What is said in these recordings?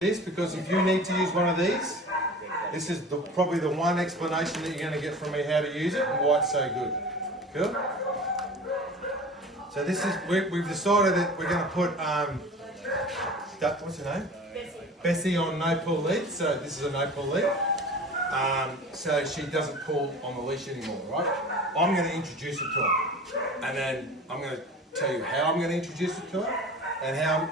this, because if you need to use one of these, this is probably the one explanation that you're going to get from me how to use it and why it's so good. Cool? So this is, we've decided that we're going to put, what's her name? Bessie on no pull lead. So this is a no pull lead. So she doesn't pull on the leash anymore, right? I'm going to introduce it to her. And then I'm going to tell you how I'm going to introduce it to her and how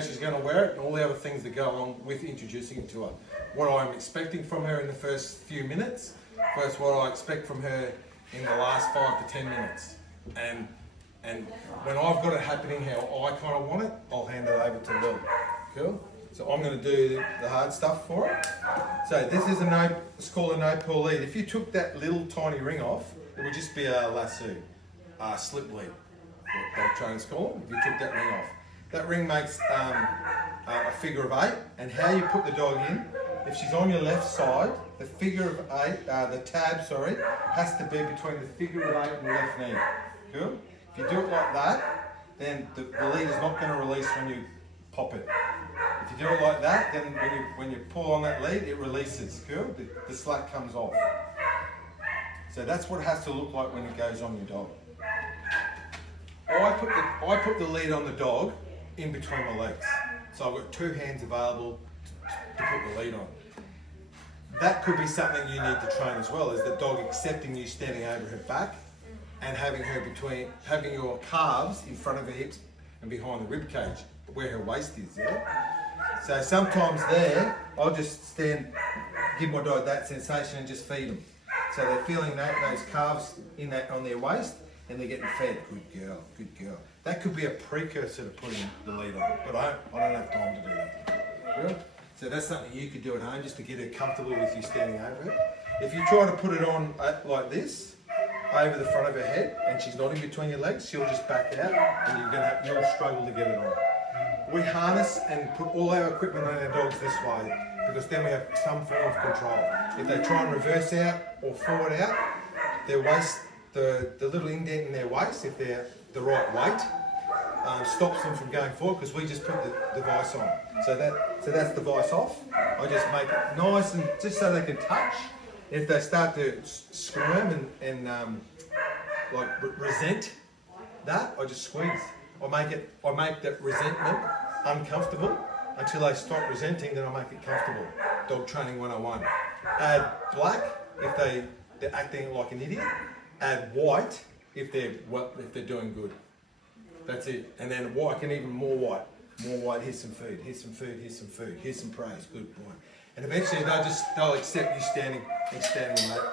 she's going to wear it and all the other things that go along with introducing it to her. What I'm expecting from her in the first few minutes versus what I expect from her in the last 5 to 10 minutes. And when I've got it happening how I kind of want it, I'll hand it over to Lil. Cool? So I'm going to do the hard stuff for it. So this is it's called a no pull lead. If you took that little tiny ring off, it would just be a lasso, slip lead, what dog trainers call them, if you took that ring off. That ring makes a figure of 8, and how you put the dog in, if she's on your left side, the figure of 8, the tab, has to be between the figure of 8 and the left knee. Cool? If you do it like that, then the lead is not going to release when you pop it. If you do it like that, then when you pull on that lead, it releases. Cool? The slack comes off. So that's what it has to look like when it goes on your dog. I put the lead on the dog in between my legs. So I've got 2 hands available to put the lead on. That could be something you need to train as well, is the dog accepting you standing over her back and having your calves in front of her hips and behind the rib cage, where her waist is, yeah? So sometimes there, I'll just give my dog that sensation and just feed them. So they're feeling those calves on their waist, and they're getting fed. Good girl, good girl. That could be a precursor to putting the lead on, but I don't have time to do that. Good? So that's something you could do at home just to get her comfortable with you standing over her. If you try to put it on like this, over the front of her head, and she's not in between your legs, she'll just back out, and you'll struggle to get it on. We harness and put all our equipment on our dogs this way, because then we have some form of control. If they try and reverse out or forward out, their waist, the little indent in their waist, if they're the right weight, stops them from going forward, because we just put the device on. So that's the device off. I just make it nice and just so they can touch. If they start to squirm and resent that, I just squeeze. I make that resentment uncomfortable until they stop resenting. Then I make it comfortable. Dog training 101. Add black if they're acting like an idiot. Add white if they're doing good. That's it. And then white, and even more white. More white. Here's some food. Here's some food. Here's some food. Here's some praise. Good boy. And eventually they'll accept you standing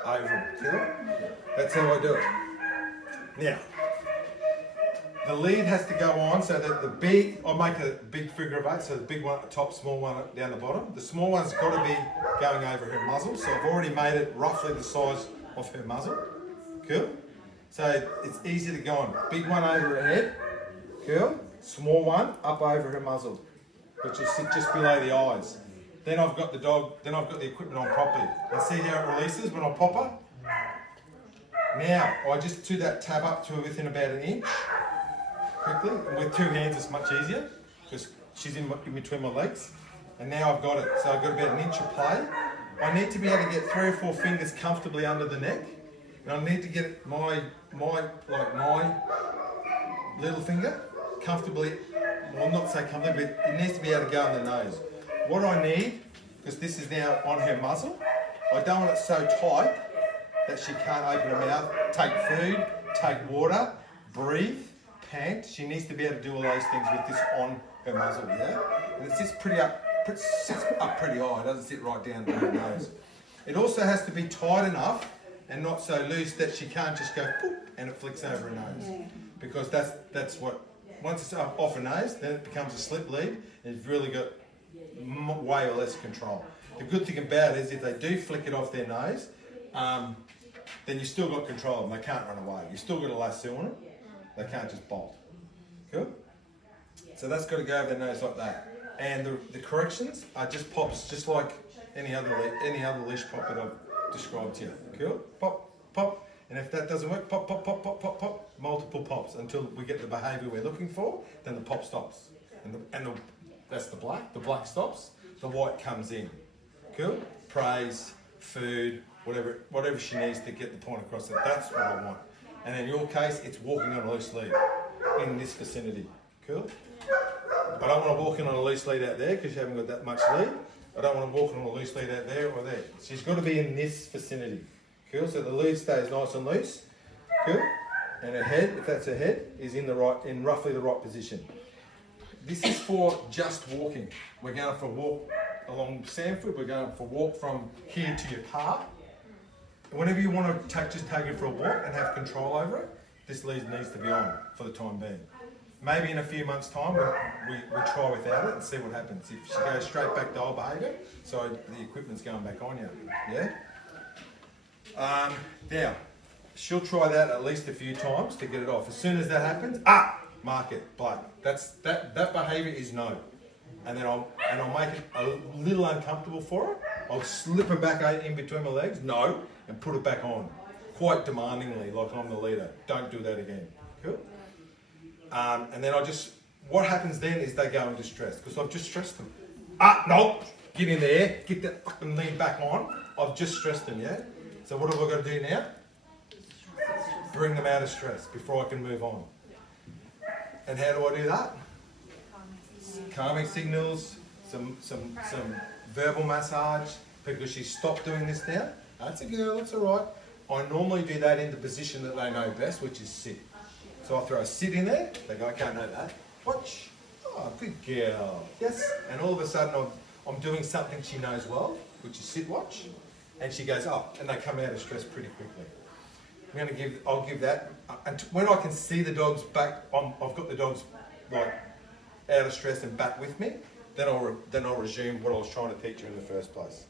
over them. Cool? That's how I do it. Now, the lead has to go on so that I make a big figure of 8, so the big one at the top, small one down the bottom. The small one's got to be going over her muzzle, so I've already made it roughly the size of her muzzle. Cool? So it's easy to go on. Big one over her head. Cool? Small one up over her muzzle, which will sit just below the eyes. Then I've got the equipment on properly. And see how it releases when I pop her? Now, I just do that tab up to within about an inch, quickly. And with 2 hands, it's much easier, because she's in between my legs. And now I've got it. So I've got about an inch of play. I need to be able to get 3 or 4 fingers comfortably under the neck. And I need to get my little finger comfortably, well, not so comfortably, but it needs to be able to go on the nose. What I need, because this is now on her muzzle, I don't want it so tight that she can't open her mouth, take food, take water, breathe, pant. She needs to be able to do all those things with this on her muzzle, yeah? And it sits up pretty high, it doesn't sit right down to her nose. It also has to be tight enough and not so loose that she can't just go poop and it flicks over her nose. Because that's what, once it's off her nose, then it becomes a slip lead, and you've really got way or less control. The good thing about it is if they do flick it off their nose, then you still got control of them. They can't run away. You still got a lasso on them. They can't just bolt. Cool? So that's got to go over their nose like that. And the corrections are just pops, just like any other leash pop that I've described to you. Cool? Pop, pop. And if that doesn't work, pop, pop, pop, pop, pop, pop. Multiple pops until we get the behaviour we're looking for. Then the pop stops. And that's the black. The black stops. the white comes in. Cool? Praise, food, whatever she needs to get the point across. That's what I want. And in your case, it's walking on a loose lead in this vicinity. Cool? I don't want to walk in on a loose lead out there because you haven't got that much lead. I don't want to walk on a loose lead out there or there. She's got to be in this vicinity. Cool? So the lead stays nice and loose. Cool? And her head, if that's her head, is in roughly the right position. This is for just walking. We're going for a walk along Sanford. We're going for a walk from here to your car. Whenever you want to just take it for a walk and have control over it, this lead needs to be on for the time being. Maybe in a few months' time, we try without it and see what happens. If she goes straight back to old behaviour, so the equipment's going back on you. Yeah? Now, she'll try that at least a few times to get it off. As soon as that happens, mark it, black. That behaviour is no. And then I'll make it a little uncomfortable for her. I'll slip her back in between my legs, no, and put it back on. Quite demandingly, like I'm the leader. Don't do that again. Cool? And then what happens then is they go into stress, because I've just stressed them. No, get in there, get that fucking lead back on. I've just stressed them, yeah? So what have I got to do now? Bring them out of stress before I can move on. And how do I do that? Calming signals, some verbal massage, because she's stopped doing this now. That's a girl, that's all right. I normally do that in the position that they know best, which is sit. So I throw a sit in there, they go, I can't know that. Watch. Oh, good girl. Yes. And all of a sudden I'm doing something she knows well, which is sit watch. And she goes, and they come out of stress pretty quickly. I'll give that. And when I can see the dogs back, I've got the dogs like out of stress and back with me, then I'll resume what I was trying to teach her in the first place.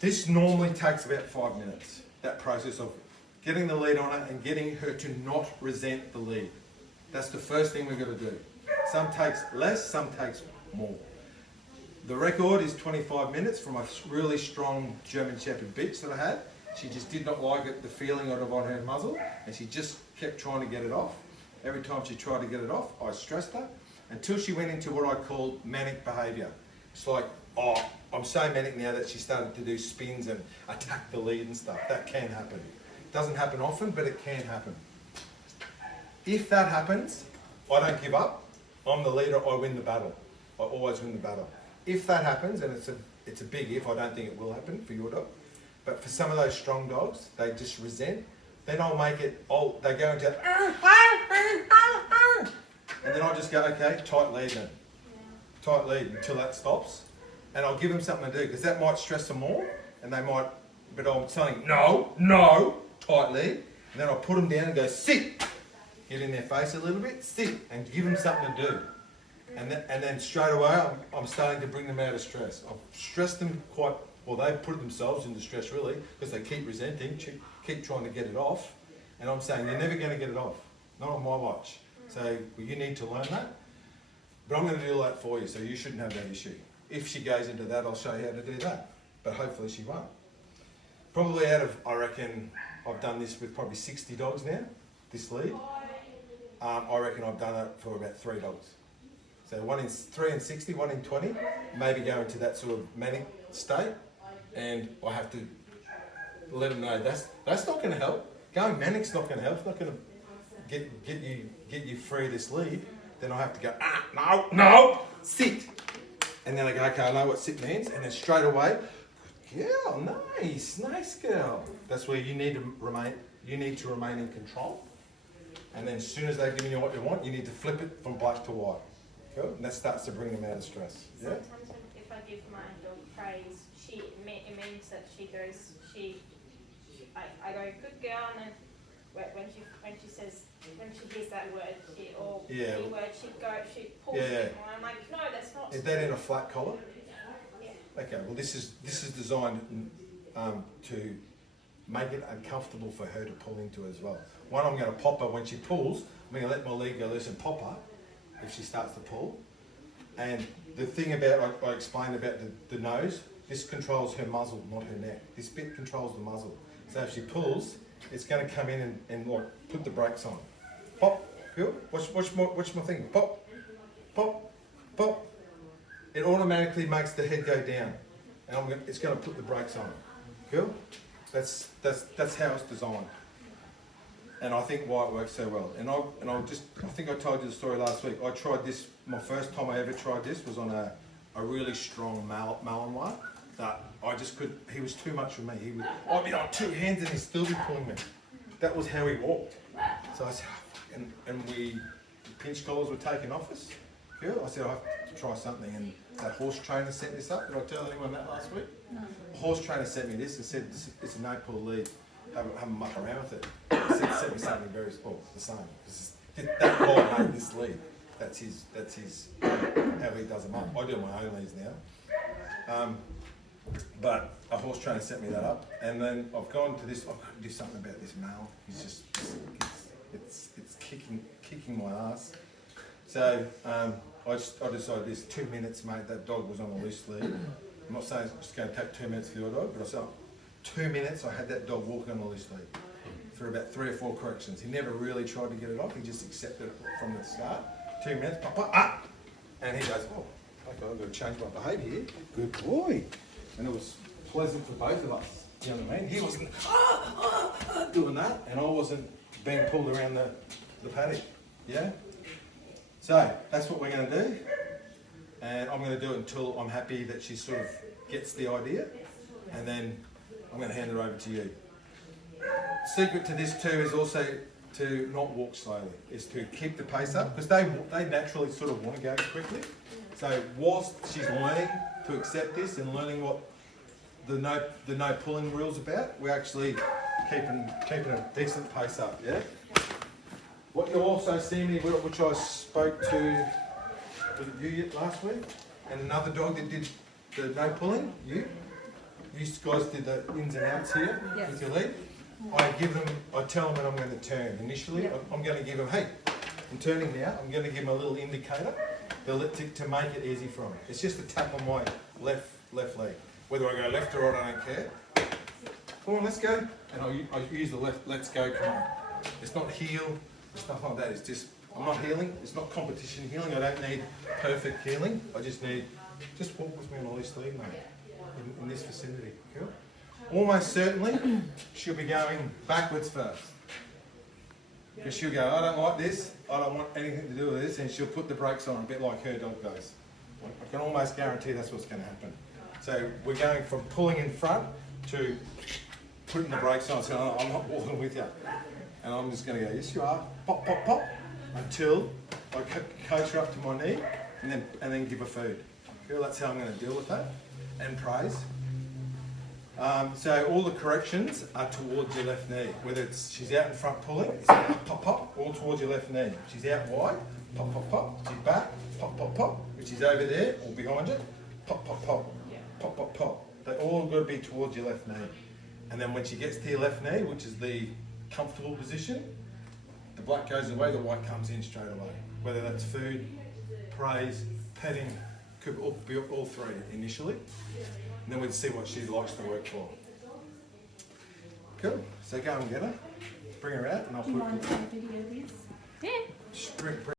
This normally takes about 5 minutes, that process of getting the lead on her and getting her to not resent the lead. That's the first thing we've got to do. Some takes less, some takes more. The record is 25 minutes from a really strong German Shepherd bitch that I had. She just did not like it, the feeling of it on her muzzle, and she just kept trying to get it off. Every time she tried to get it off, I stressed her until she went into what I call manic behaviour. It's like, I'm so manic now that she started to do spins and attack the lead and stuff. That can happen. It doesn't happen often, but it can happen. If that happens, I don't give up. I'm the leader, I win the battle. I always win the battle. If that happens, and it's a big if, I don't think it will happen for your dog, but for some of those strong dogs, they just resent, then I'll make it, they go into, and then I'll just go, okay, tight lead then. Tight lead until that stops. And I'll give them something to do, because that might stress them more, and they might, but I'm saying, no, tight lead. And then I'll put them down and go, sit. Get in their face a little bit, sit, and give them something to do. And then straight away, I'm starting to bring them out of stress. I've stressed them they've put themselves into stress really, because they keep resenting, keep trying to get it off. And I'm saying, you're never going to get it off. Not on my watch. So you need to learn that. But I'm going to do that for you, so you shouldn't have that issue. If she goes into that, I'll show you how to do that. But hopefully she won't. Probably out of, I reckon, I've done this with probably 60 dogs now, this lead. I reckon I've done it for about 3 dogs. So 3 in 60, 1 in 20, maybe go into that sort of manic state. And I have to let them know that's not going to help. Going manic's not going to help. It's not going to get you free of this lead. Then I have to go, no, sit. And then I go, okay, I know what sit means. And then straight away, good girl, nice girl. That's where you need to remain in control. And then as soon as they've given you what you want, you need to flip it from black to white. Cool? And that starts to bring them out of stress. Yeah? Sometimes if I give my dog praise, it means that she goes, I go, good girl, and then when she hears that word, she pulls it, and I'm like, no, that's not. Is that in a flat collar? Yeah. Okay, well this is designed to make it uncomfortable for her to pull into as well. One, I'm going to pop her when she pulls. I'm going to let my lead go loose and pop her if she starts to pull. And the thing about, I explained about the nose, this controls her muzzle, not her neck. This bit controls the muzzle. So if she pulls, it's going to come in and like put the brakes on. Pop, feel? Watch my thing. Pop, pop, pop. it automatically makes the head go down, and it's going to put the brakes on. Cool. That's how it's designed, and I think why it works so well. And I think I told you the story last week. I tried this. My first time I ever tried this was on a really strong Malinois that I just could. He was too much for me. I'd be on 2 hands and he'd still be pulling me. That was how he walked. So I said, and the pinch collars were taken off us. Cool. I said, I have to try something. And that horse trainer set this up. Did I tell anyone that last week? No. The horse trainer sent me this and said, it's a no pull lead. Have a muck around with it. He sent me something very small, the same. That guy made this lead. That's his how he does them up. I do my own leads now. But a horse trainer set me that up, and then I've gone to this. I've got to do something about this male. He's just it's kicking my ass. So I decided this 2 minutes, mate. That dog was on a loose lead. I'm not saying it's just going to take 2 minutes for your dog, but I said 2 minutes. I had that dog walking on a loose lead for about 3 or 4 corrections. He never really tried to get it off. He just accepted it from the start. 2 minutes, pop, and he goes, oh, okay, I've got to change my behaviour here. Good boy. And it was pleasant for both of us. You know what I mean? He wasn't doing that, and I wasn't being pulled around the paddock. Yeah? So, that's what we're going to do. And I'm going to do it until I'm happy that she sort of gets the idea. And then I'm going to hand it over to you. Secret to this too is also to not walk slowly, is to keep the pace up, because they naturally sort of want to go quickly. So whilst she's learning to accept this and learning what the no pulling rule's about, we're actually keeping a decent pace up. Yeah. What you'll also see me, which I spoke to, was it you last week, and another dog that did the no pulling. You guys did the ins and outs here with your lead. I tell them when I'm going to turn. Initially, I'm going to give them, hey, I'm turning now. I'm going to give them a little indicator to make it easy for them. It's just a tap on my left leg. Whether I go left or right, I don't care. Come on, let's go. And I use the left, let's go, come on. It's not heel, it's nothing like that. It's just, I'm not healing. It's not competition healing. I don't need perfect healing. I just walk with me on a loose lead, mate, in this vicinity. Cool? Almost certainly, she'll be going backwards first. Because she'll go, I don't like this, I don't want anything to do with this, and she'll put the brakes on a bit like her dog does. I can almost guarantee that's what's going to happen. So we're going from pulling in front to putting the brakes on, saying, oh, I'm not walking with you. And I'm just going to go, yes you are, pop, pop, pop, until I coach her up to my knee, and then give her food. Cool, that's how I'm going to deal with that, and praise. So all the corrections are towards your left knee. Whether it's she's out in front pulling, it's pop, pop, pop, all towards your left knee. She's out wide, pop, pop, pop. She's back, pop, pop, pop. Which is over there or behind it, pop, pop, pop, pop, pop, pop. They all got to be towards your left knee. And then when she gets to your left knee, which is the comfortable position, the black goes away, the white comes in straight away. Whether that's food, praise, petting, could be all three initially. And then we'd see what she likes to work for. Cool. So go and get her. Bring her out and I'll Do you mind taking a video of this? Yeah. Bring